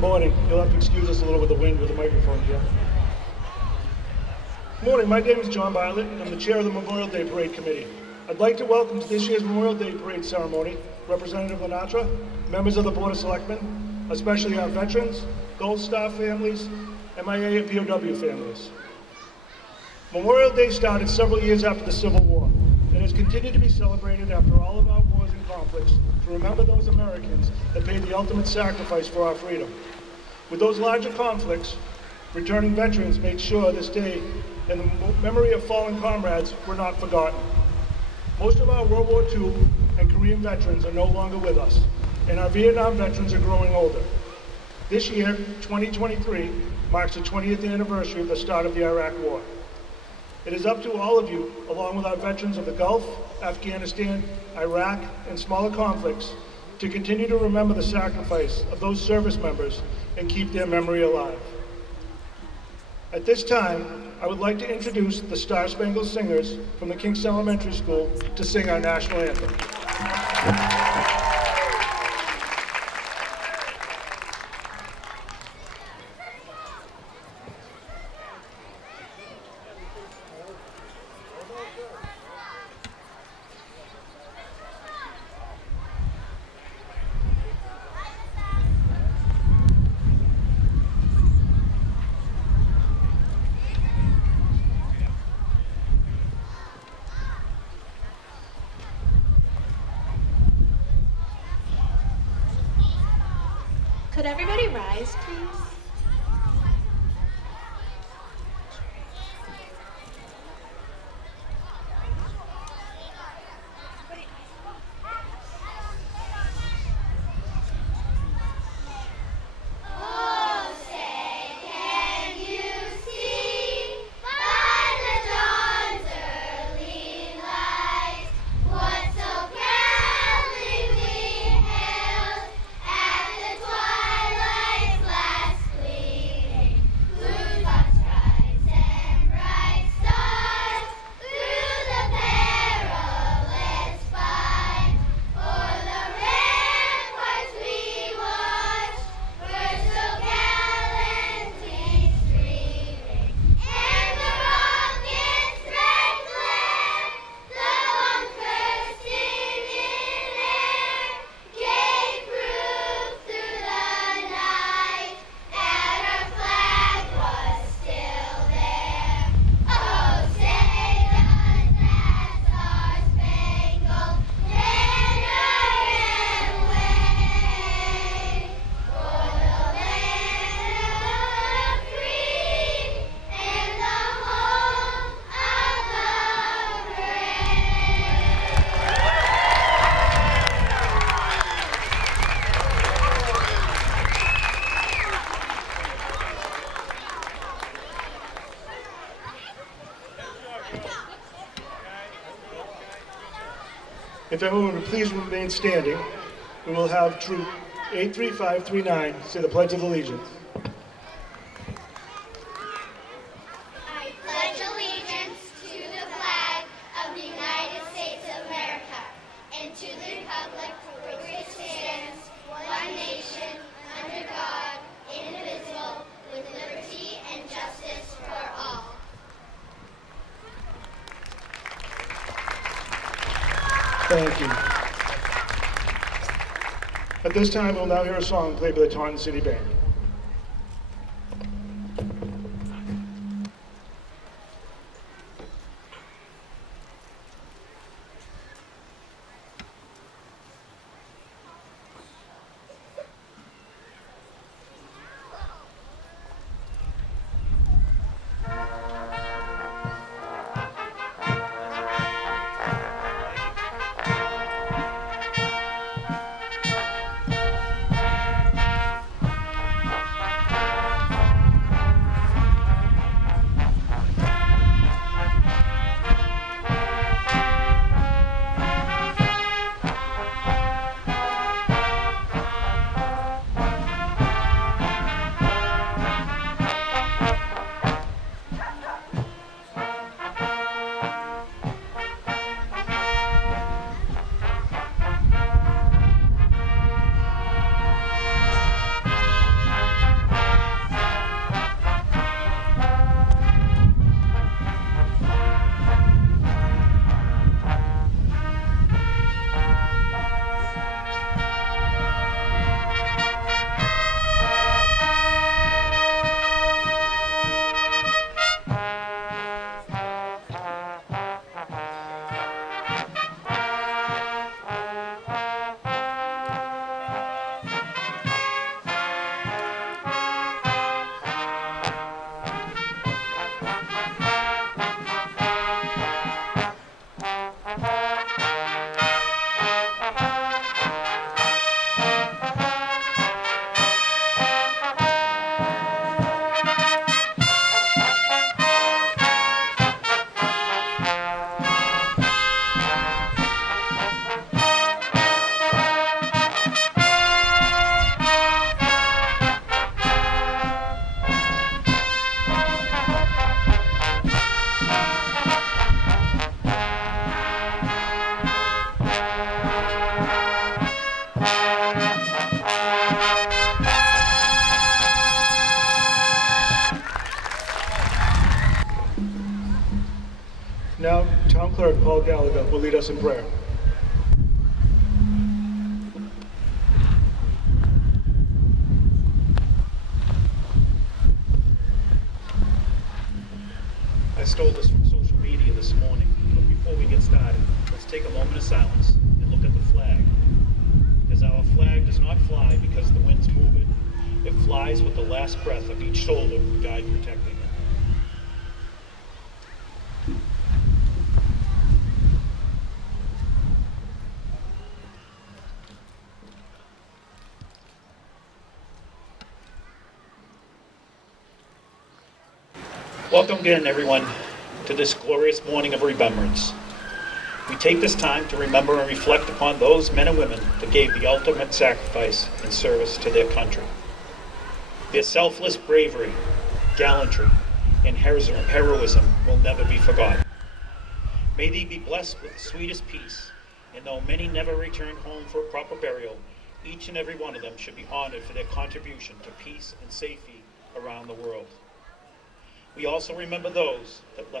Good morning. You'll have to excuse us a little with the wind with the microphone here. Good morning. My name is John Bartlett, and I'm the chair of the Memorial Day Parade Committee. I'd like to welcome to this year's Memorial Day Parade ceremony Representative Lenatra, members of the Board of Selectmen, especially our veterans, Gold Star families, MIA and POW families. Memorial Day started several years after the Civil War and has continued to be celebrated after all of our wars and conflicts to remember those Americans that paid the ultimate sacrifice for our freedom. With those larger conflicts, returning veterans made sure this day and the memory of fallen comrades were not forgotten. Most of our World War II and Korean veterans are no longer with us, and our Vietnam veterans are growing older. This year, 2023, marks the 20th anniversary of the start of the Iraq War. It is up to all of you, along with our veterans of the Gulf, Afghanistan, Iraq, and smaller conflicts, to continue to remember the sacrifice of those service members and keep their memory alive. At this time, I would like to introduce the Star Spangled Singers from the Kingston Elementary School to sing our national anthem. Could everybody rise, please? If everyone would please remain standing, we will have Troop 83539 say the Pledge of Allegiance. I pledge allegiance to the flag of the United States of America and to the republic for which it stands, one nation, under God, indivisible, with liberty and justice for all. Thank you. At this time, we'll now hear a song played by the Taunton City Band. Town Clerk Paul Gallagher will lead us in prayer. I stole this from social media this morning, but before we get started, let's take a moment of silence and look at the flag. Because our flag does not fly because the winds move it. It flies with the last breath of each soldier who died protecting it. Welcome again, everyone, to this glorious morning of remembrance. We take this time to remember and reflect upon those men and women that gave the ultimate sacrifice in service to their country. Their selfless bravery, gallantry, and heroism will never be forgotten. May they be blessed with the sweetest peace, and though many never return home for a proper burial, each and every one of them should be honored for their contribution to peace and safety around the world. We also remember those that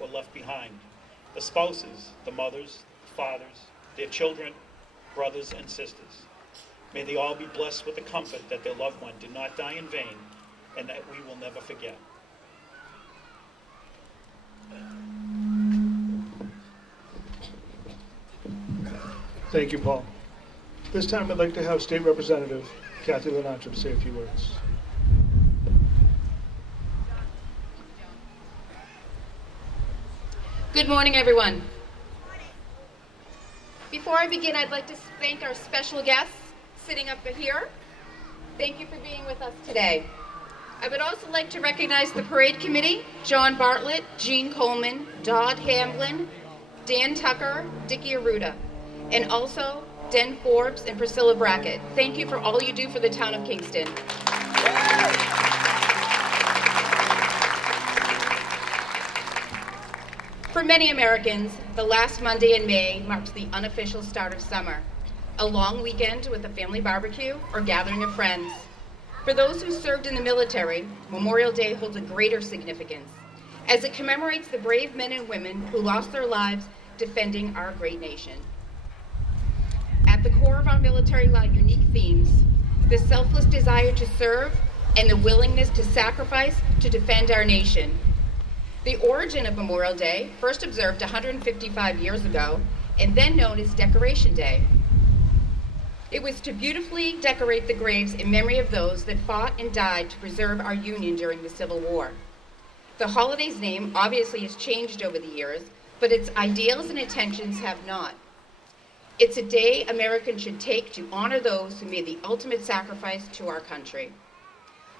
were left behind, the spouses, the mothers, the fathers, their children, brothers and sisters. May they all be blessed with the comfort that their loved one did not die in vain and that we will never forget. Thank you, Paul. This time I'd like to have State Representative Kathy Lenatra say a few words. Good morning, everyone. Before I begin, I'd like to thank our special guests sitting up here. Thank you for being with us today. I would also like to recognize the parade committee, John Bartlett, Jean Coleman, Dodd Hamblin, Dan Tucker, Dickie Arruda, and also Den Forbes and Priscilla Brackett. Thank you for all you do for the town of Kingston. For many Americans, the last Monday in May marks the unofficial start of summer, a long weekend with a family barbecue or gathering of friends. For those who served in the military, Memorial Day holds a greater significance, as it commemorates the brave men and women who lost their lives defending our great nation. At the core of our military lie unique themes: the selfless desire to serve and the willingness to sacrifice to defend our nation. The origin of Memorial Day, first observed 155 years ago, and then known as Decoration Day. It was to beautifully decorate the graves in memory of those that fought and died to preserve our Union during the Civil War. The holiday's name obviously has changed over the years, but its ideals and intentions have not. It's a day Americans should take to honor those who made the ultimate sacrifice to our country.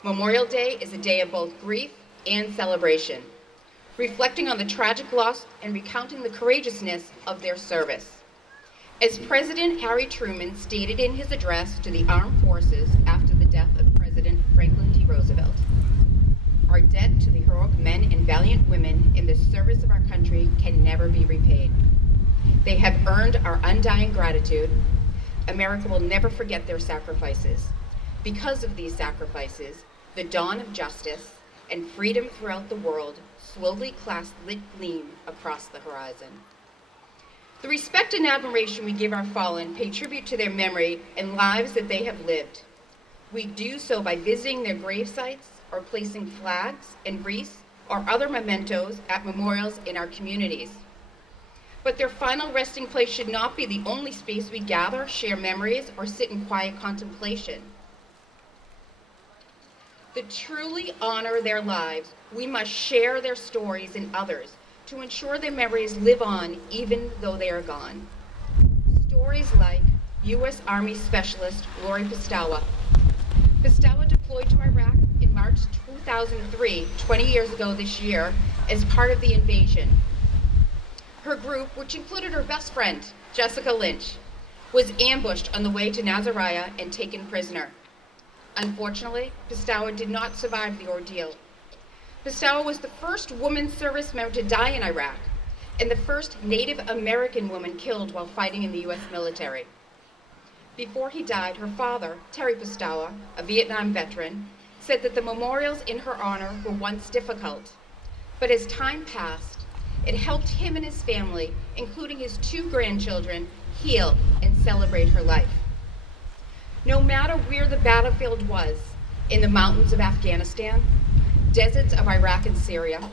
Memorial Day is a day of both grief and celebration, reflecting on the tragic loss and recounting the courageousness of their service. As President Harry Truman stated in his address to the armed forces after the death of President Franklin D. Roosevelt, our debt to the heroic men and valiant women in the service of our country can never be repaid. They have earned our undying gratitude. America will never forget their sacrifices. Because of these sacrifices, the dawn of justice and freedom throughout the world slowly cast lit gleam across the horizon. The respect and admiration we give our fallen pay tribute to their memory and lives that they have lived. We do so by visiting their grave sites or placing flags and wreaths or other mementos at memorials in our communities. But their final resting place should not be the only space we gather, share memories, or sit in quiet contemplation. To truly honor their lives, we must share their stories in others to ensure their memories live on even though they are gone. Stories like U.S. Army Specialist Lori Pistawa. Pistawa deployed to Iraq in March 2003, 20 years ago this year, as part of the invasion. Her group, which included her best friend, Jessica Lynch, was ambushed on the way to Nasiriyah and taken prisoner. Unfortunately, Pistawa did not survive the ordeal. Pistawa was the first woman service member to die in Iraq and the first Native American woman killed while fighting in the U.S. military. Before he died, her father, Terry Pistawa, a Vietnam veteran, said that the memorials in her honor were once difficult, but as time passed It helped him and his family, including his 2 grandchildren, heal and celebrate her life. No matter where the battlefield was, in the mountains of Afghanistan, deserts of Iraq and Syria,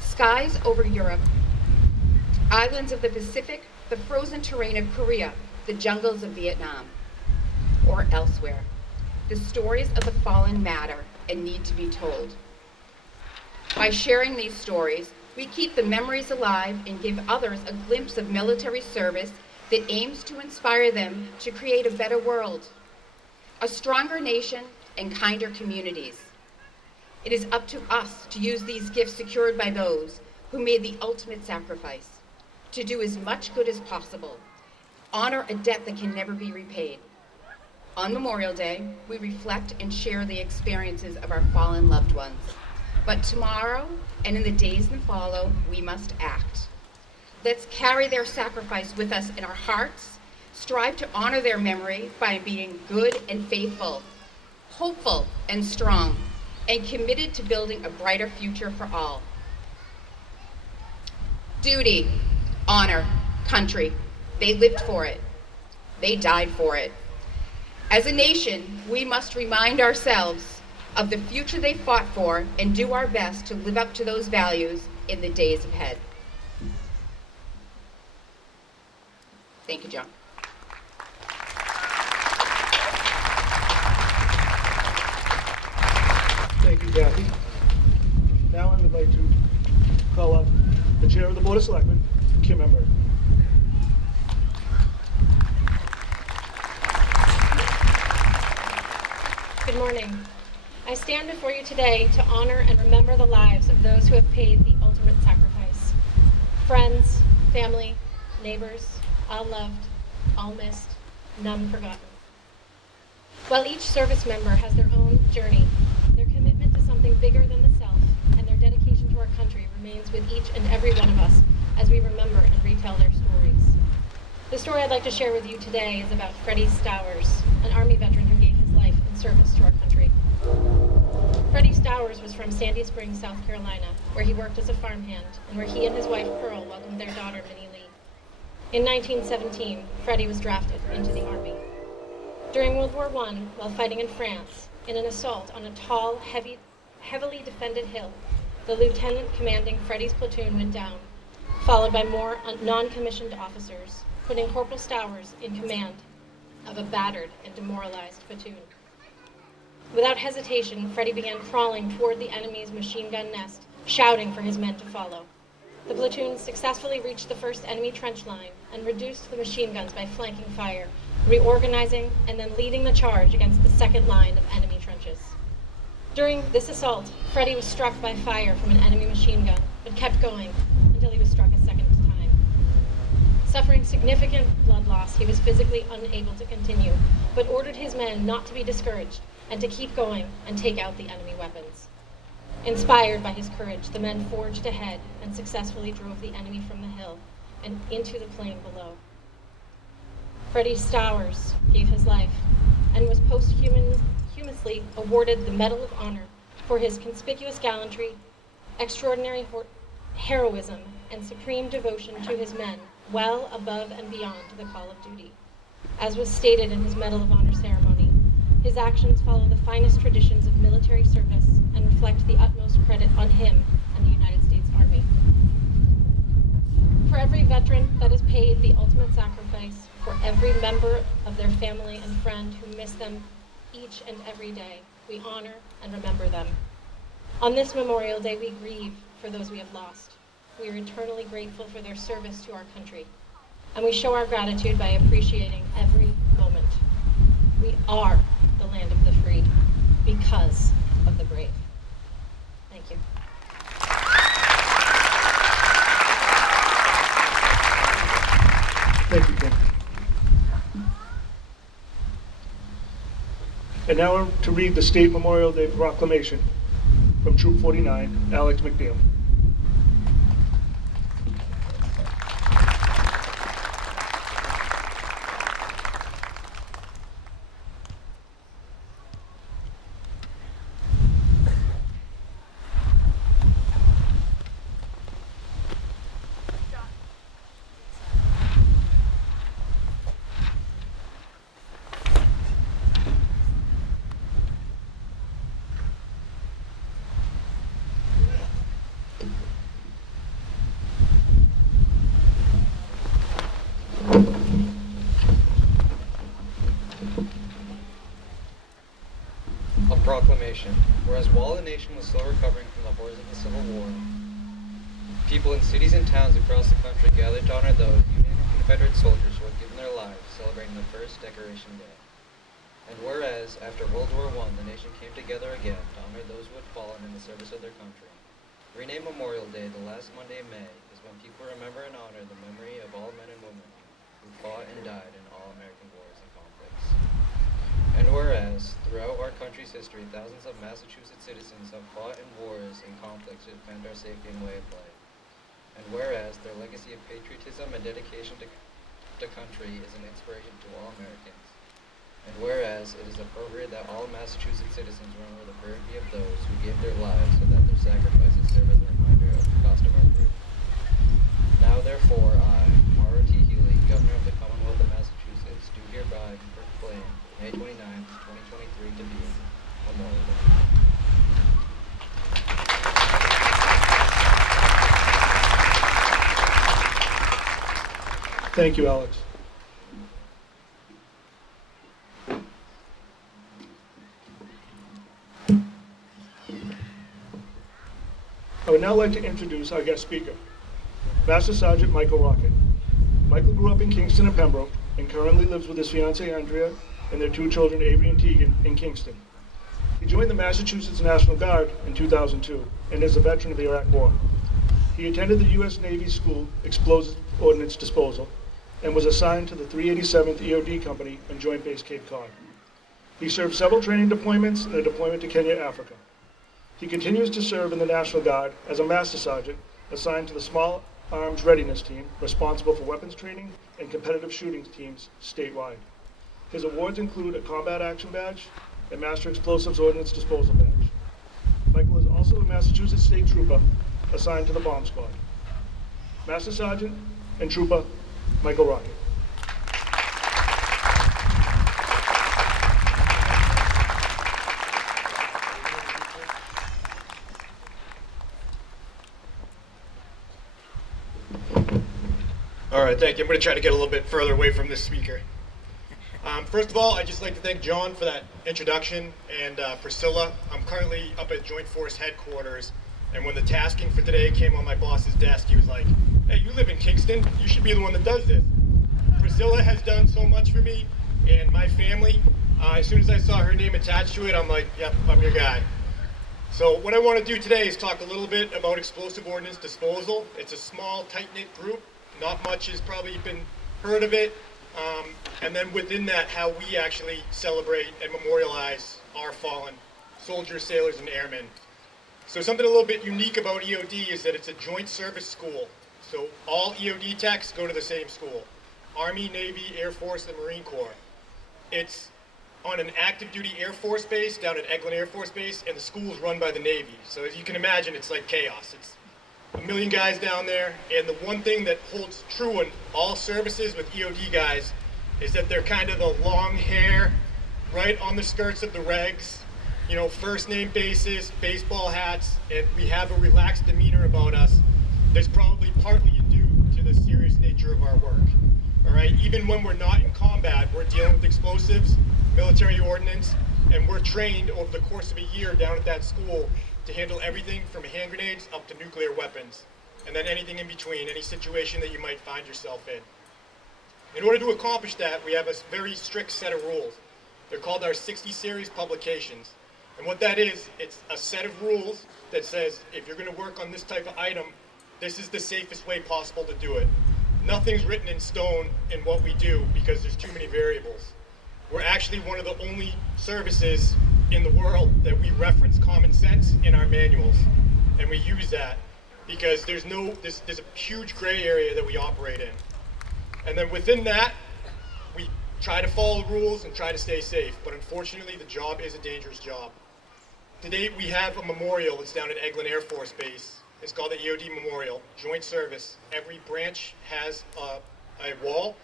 skies over Europe, islands of the Pacific, the frozen terrain of Korea, the jungles of Vietnam, or elsewhere, the stories of the fallen matter and need to be told. By sharing these stories, we keep the memories alive and give others a glimpse of military service that aims to inspire them to create a better world, a stronger nation, and kinder communities. It is up to us to use these gifts secured by those who made the ultimate sacrifice, to do as much good as possible, honor a debt that can never be repaid. On Memorial Day, we reflect and share the experiences of our fallen loved ones. But tomorrow, and in the days that follow, we must act. Let's carry their sacrifice with us in our hearts, strive to honor their memory by being good and faithful, hopeful and strong, and committed to building a brighter future for all. Duty, honor, country. They lived for it. They died for it. As a nation, we must remind ourselves of the future they fought for and do our best to live up to those values in the days ahead. Thank you, John. Thank you, Kathy. Now I would like to call up the Chair of the Board of Selectmen, Kim Ember. Good morning. I stand before you today to honor and remember the lives of those who have paid the ultimate sacrifice. Friends, family, neighbors, all loved, all missed, none forgotten. While each service member has their own journey, their commitment to something bigger than the self and their dedication to our country remains with each and every one of us as we remember and retell their stories. The story I'd like to share with you today is about Freddie Stowers, an Army veteran who gave his life in service to our country. Freddie Stowers was from Sandy Springs, South Carolina, where he worked as a farmhand and where he and his wife Pearl welcomed their daughter Minnie Lee. In 1917, Freddie was drafted into the Army. During World War I, while fighting in France, in an assault on a tall, heavily defended hill, the lieutenant commanding Freddie's platoon went down, followed by more non-commissioned officers, putting Corporal Stowers in command of a battered and demoralized platoon. Without hesitation, Freddie began crawling toward the enemy's machine gun nest, shouting for his men to follow. The platoon successfully reached the first enemy trench line and reduced the machine guns by flanking fire, reorganizing and then leading the charge against the second line of enemy trenches. During this assault, Freddie was struck by fire from an enemy machine gun, but kept going until he was struck a second time. Suffering significant blood loss, he was physically unable to continue, but ordered his men not to be discouraged and to keep going and take out the enemy weapons. Inspired by his courage, the men forged ahead and successfully drove the enemy from the hill and into the plain below. Freddie Stowers gave his life and was posthumously awarded the Medal of Honor for his conspicuous gallantry, extraordinary heroism, and supreme devotion to his men, well above and beyond the call of duty. As was stated in his Medal of Honor ceremony, his actions follow the finest traditions of military service and reflect the utmost credit on him and the United States Army. For every veteran that has paid the ultimate sacrifice, for every member of their family and friend who miss them each and every day, we honor and remember them. On this Memorial Day, we grieve for those we have lost. We are eternally grateful for their service to our country, and we show our gratitude by appreciating every moment. We are the land of the free because of the brave. Thank you. Thank you, Kim. And now to read the State Memorial Day Proclamation from Troop 49, Alex McNeil. nation was still recovering from the horrors of the Civil War, people in cities and towns across the country gathered to honor those Union and Confederate soldiers who had given their lives, celebrating the first Decoration Day. And whereas, after World War I, the nation came together again to honor those who had fallen in the service of their country, renamed Memorial Day the last Monday in May is when people remember and honor the memory of all men and women who fought and died in all American wars and conflicts. And whereas, throughout our country's history, thousands of Massachusetts citizens have fought in wars and conflicts to defend our safety and way of life. And whereas, their legacy of patriotism and dedication to country is an inspiration to all Americans. And whereas, it is appropriate that all Massachusetts citizens remember the bravery of those who gave their lives so that their sacrifices serve as a reminder of the cost of our freedom. Now therefore, I, Mauro T. Healy, Governor of the Commonwealth of Massachusetts, do hereby proclaim May 29th, 2023 to be Memorial Day. Thank you, Alex. I would now like to introduce our guest speaker, Master Sergeant Michael Rocket. Michael grew up in Kingston and Pembroke and currently lives with his fiancée Andrea and their two children Avery and Tegan in Kingston. He joined the Massachusetts National Guard in 2002 and is a veteran of the Iraq War. He attended the U.S. Navy School Explosive Ordnance Disposal and was assigned to the 387th EOD Company on Joint Base Cape Cod. He served several training deployments and a deployment to Kenya, Africa. He continues to serve in the National Guard as a Master Sergeant assigned to the Small Arms Readiness Team, responsible for weapons training and competitive shooting teams statewide. His awards include a Combat Action Badge and Master Explosives Ordnance Disposal Badge. Michael is also a Massachusetts State Trooper assigned to the Bomb Squad. Master Sergeant and Trooper Michael Rocket. All right, thank you. I'm going to try to get a little bit further away from this speaker. First of all, I'd just like to thank John for that introduction, and Priscilla. I'm currently up at Joint Force Headquarters, and when the tasking for today came on my boss's desk, he was like, "Hey, you live in Kingston, you should be the one that does this." Priscilla has done so much for me and my family. As soon as I saw her name attached to it, I'm like, yep, I'm your guy. So what I want to do today is talk a little bit about explosive ordnance disposal. It's a small, tight-knit group. Not much has probably been heard of it. And then within that, how we actually celebrate and memorialize our fallen soldiers, sailors, and airmen. So something a little bit unique about EOD is that it's a joint service school. So all EOD techs go to the same school. Army, Navy, Air Force, and Marine Corps. It's on an active duty Air Force base down at Eglin Air Force Base, and the school is run by the Navy. So as you can imagine, it's like chaos. It's a million guys down there, and the one thing that holds true in all services with EOD guys is that they're kind of the long hair, right on the skirts of the regs, you know, first name basis, baseball hats, and we have a relaxed demeanor about us. That's probably partly due to the serious nature of our work. All right, even when we're not in combat, we're dealing with explosives, military ordnance, and we're trained over the course of a year down at that school to handle everything from hand grenades up to nuclear weapons, and then anything in between, any situation that you might find yourself in. In order to accomplish that, we have a very strict set of rules. They're called our 60 series publications. And what that is, it's a set of rules that says, if you're going to work on this type of item, this is the safest way possible to do it. Nothing's written in stone in what we do because there's too many variables. We're actually one of the only services in the world that we reference common sense in our manuals. And we use that because there's a huge gray area that we operate in. And then within that, we try to follow the rules and try to stay safe. But unfortunately, the job is a dangerous job. Today, we have a memorial that's down at Eglin Air Force Base. It's called the EOD Memorial, Joint Service. Every branch has a wall,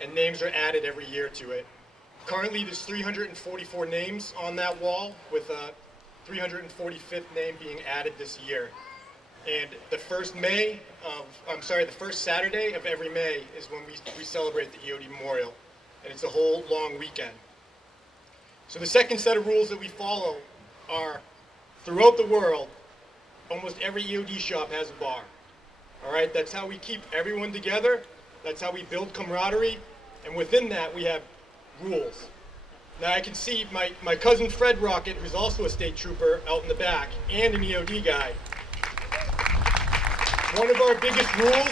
and names are added every year to it. Currently, there's 344 names on that wall, with a 345th name being added this year. And the first Saturday of every May is when we celebrate the EOD Memorial, and it's a whole long weekend. So the second set of rules that we follow are Throughout the world, almost every EOD shop has a bar. All right, that's how we keep everyone together. That's how we build camaraderie. And within that, we have rules. Now I can see my cousin Fred Rocket, who's also a state trooper out in the back, and an EOD guy. One of our biggest rules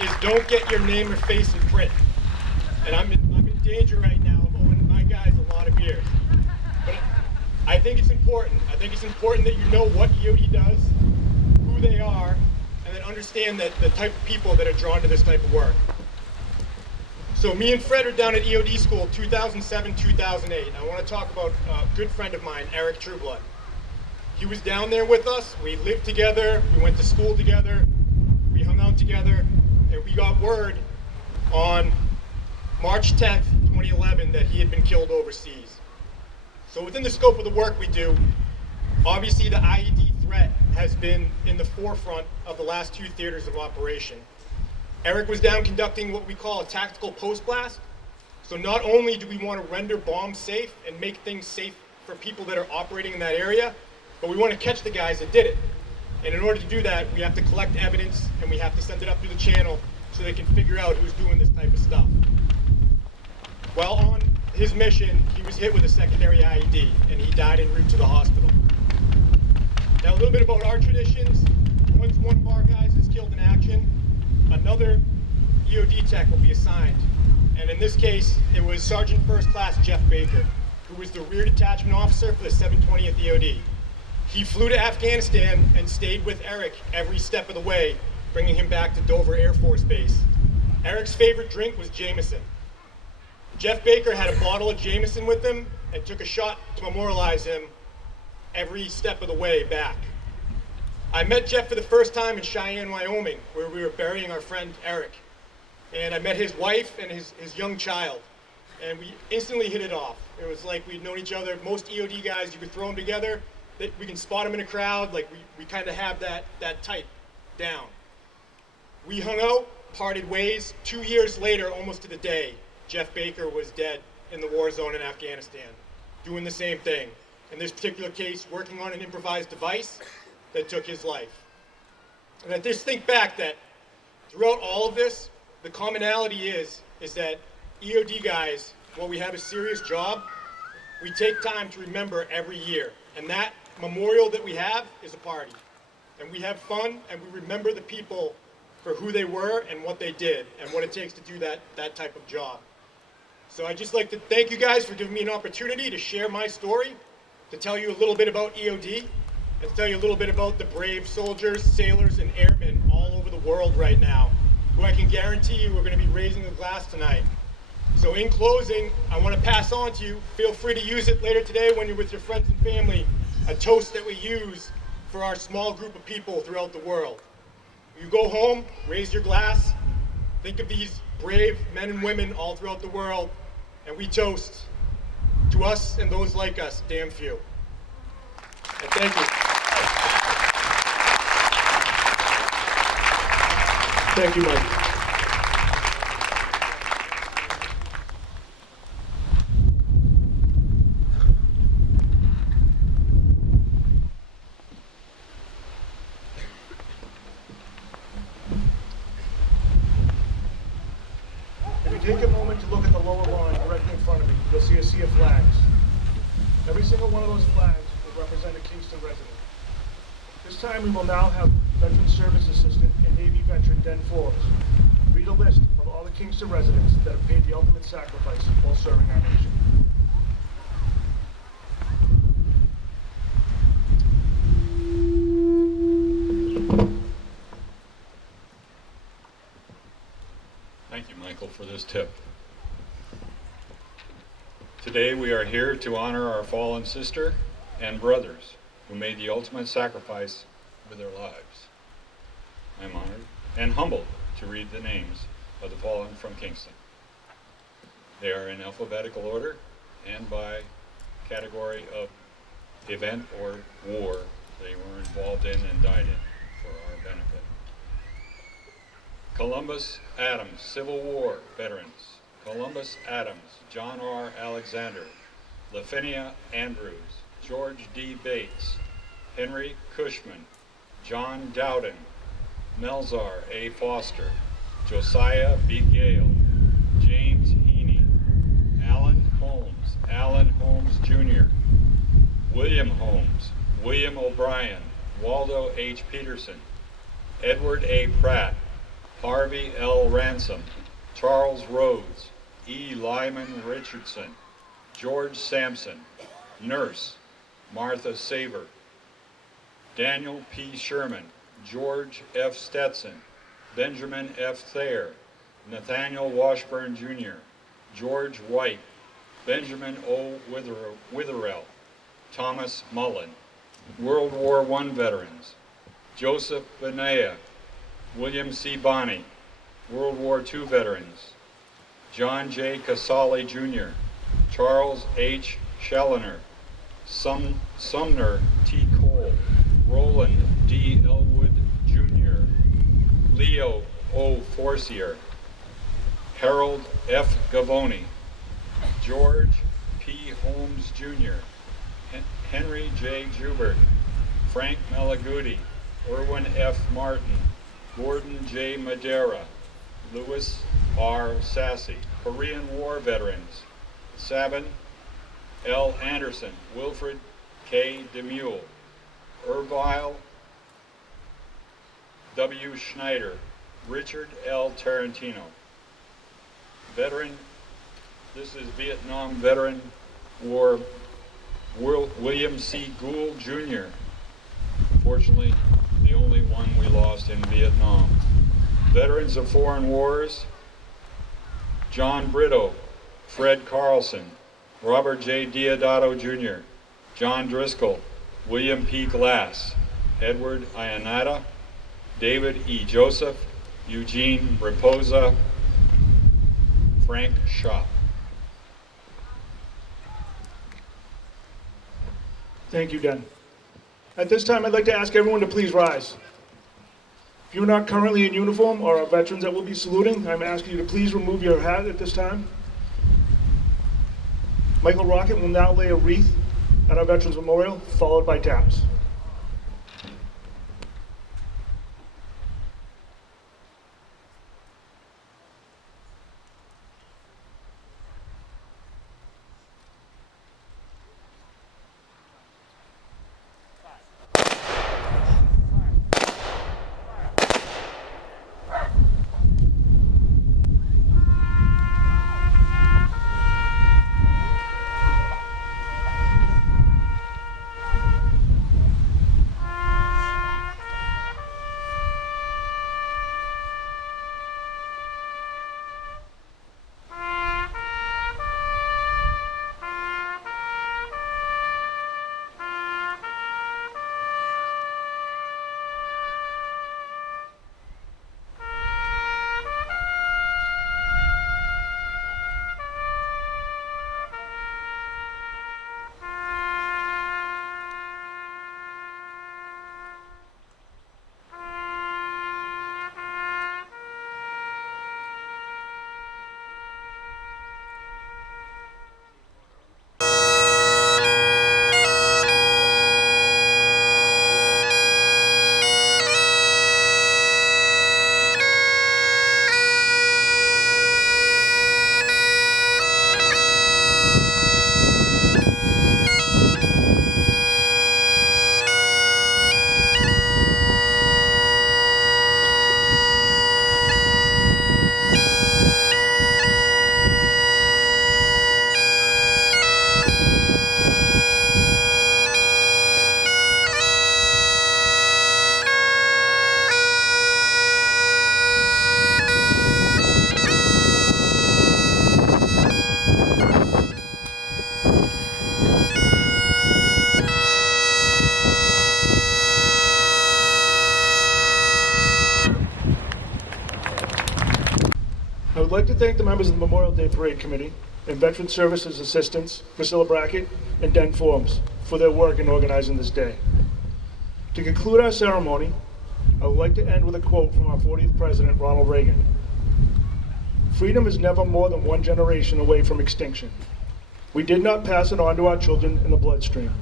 is don't get your name or face in print. And I'm in danger right now of owing my guys a lot of beers. But I think it's important. I think it's important that you know what EOD does, who they are, and then understand that the type of people that are drawn to this type of work. So me and Fred are down at EOD school 2007, 2008. I want to talk about a good friend of mine, Eric Trueblood. He was down there with us. We lived together. We went to school together. We hung out together. And we got word on March 10th, 2011 that he had been killed overseas. So within the scope of the work we do, obviously the IED threat has been in the forefront of the last 2 theaters of operation. Eric was down conducting what we call a tactical post-blast. So not only do we want to render bombs safe and make things safe for people that are operating in that area, but we want to catch the guys that did it. And in order to do that, we have to collect evidence and we have to send it up through the channel so they can figure out who's doing this type of stuff. While on his mission, he was hit with a secondary IED and he died en route to the hospital. Now a little bit about our traditions. Once one of our guys is killed in action, another EOD tech will be assigned. And in this case, it was Sergeant First Class Jeff Baker, who was the rear detachment officer for the 720th EOD. He flew to Afghanistan and stayed with Eric every step of the way, bringing him back to Dover Air Force Base. Eric's favorite drink was Jameson. Jeff Baker had a bottle of Jameson with him and took a shot to memorialize him every step of the way back. I met Jeff for the first time in Cheyenne, Wyoming, where we were burying our friend Eric. And I met his wife and his young child. And we instantly hit it off. It was like we'd known each other. Most EOD guys, you could throw them together. We can spot them in a crowd. Like we kind of have that type down. We hung out, parted ways. 2 years later, almost to the day, Jeff Baker was dead in the war zone in Afghanistan, doing the same thing. In this particular case, working on an improvised device that took his life. And I just think back that throughout all of this, the commonality is that EOD guys, while we have a serious job, we take time to remember every year. And that memorial that we have is a party. And we have fun and we remember the people for who they were and what they did and what it takes to do that type of job. So I'd just like to thank you guys for giving me an opportunity to share my story, to tell you a little bit about EOD, and to tell you a little bit about the brave soldiers, sailors, and airmen all over the world right now, who I can guarantee you are going to be raising a glass tonight. So in closing, I want to pass on to you, feel free to use it later today when you're with your friends and family, a toast that we use for our small group of people throughout the world. You go home, raise your glass, think of these brave men and women all throughout the world, and we toast to us and those like us, damn few. And thank you. Thank you, Mike. Take a moment to look at the lower lawn directly in front of me. You'll see a sea of flags. Every single one of those flags will represent a Kingston resident. This time we will now have Veteran Service Assistant and Navy veteran Den Forbes read a list of all the Kingston residents that have paid the ultimate sacrifice while serving our nation. Thank you, Michael, for this tip. Today we are here to honor our fallen sister and brothers who made the ultimate sacrifice with their lives. I am honored and humbled to read the names of the fallen from Kingston. They are in alphabetical order and by category of event or war they were involved in and died in for our benefit. Columbus Adams, Civil War veterans. Columbus Adams, John R. Alexander, Lavinia Andrews, George D. Bates, Henry Cushman, John Dowden, Melzar A. Foster, Josiah B. Gale, James Heaney, Alan Holmes Jr., William Holmes, William O'Brien, Waldo H. Peterson, Edward A. Pratt, Harvey L. Ransom, Charles Rhodes, E. Lyman Richardson, George Sampson, Nurse, Martha Saber, Daniel P. Sherman, George F. Stetson, Benjamin F. Thayer, Nathaniel Washburn Jr., George White, Benjamin O. Witherell, Thomas Mullen, World War I veterans, Joseph Benaya, William C. Bonney, World War II veterans, John J. Casale Jr., Charles H. Challoner, Sumner T. Cole, Roland D. Elwood Jr., Leo O. Forcier, Harold F. Gavoni, George P. Holmes Jr., Henry J. Joubert, Frank Malaguti, Irwin F. Martin, Gordon J. Madera, Louis R. Sassy, Korean War veterans, Sabin L. Anderson, Wilfred K. Demule, Ervile W. Schneider, Richard L. Tarantino. Veteran, this is Vietnam veteran war William C. Gould Jr. Unfortunately, the only one we lost in Vietnam. Veterans of foreign wars, John Brito, Fred Carlson, Robert J. Diodato Jr., John Driscoll, William P. Glass, Edward Ionata, David E. Joseph, Eugene Raposa, Frank Shop. Thank you, Den. At this time, I'd like to ask everyone to please rise. If you're not currently in uniform or are veterans that will be saluting, I'm asking you to please remove your hat at this time. Michael Rocket will now lay a wreath at our Veterans Memorial, followed by taps. I would like to thank the members of the Memorial Day Parade Committee and Veteran Services Assistants, Priscilla Brackett and Den Forbes, for their work in organizing this day. To conclude our ceremony, I would like to end with a quote from our 40th President, Ronald Reagan. "Freedom is never more than one generation away from extinction. We did not pass it on to our children in the bloodstream.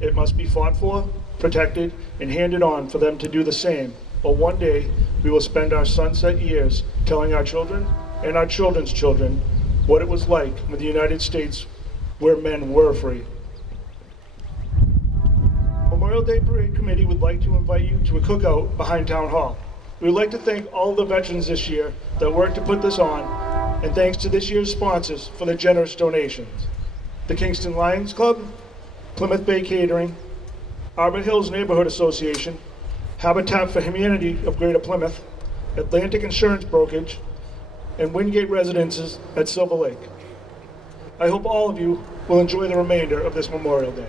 It must be fought for, protected, and handed on for them to do the same. But one day, we will spend our sunset years telling our children and our children's children what it was like when the United States, where men were free. Memorial Day Parade Committee would like to invite you to a cookout behind Town Hall. We would like to thank all the veterans this year that worked to put this on, and thanks to this year's sponsors for their generous donations. The Kingston Lions Club, Plymouth Bay Catering, Arbor Hills Neighborhood Association, Habitat for Humanity of Greater Plymouth, Atlantic Insurance Brokerage, and Wingate Residences at Silver Lake. I hope all of you will enjoy the remainder of this Memorial Day.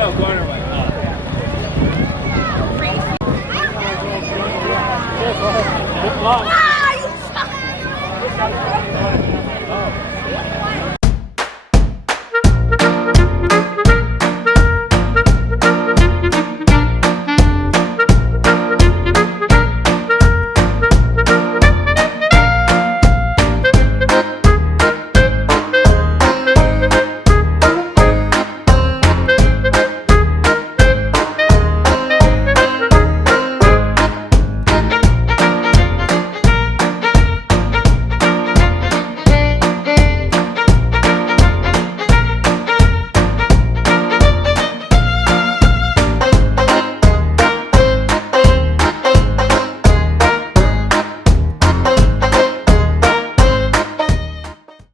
No, go on her way. Ah, you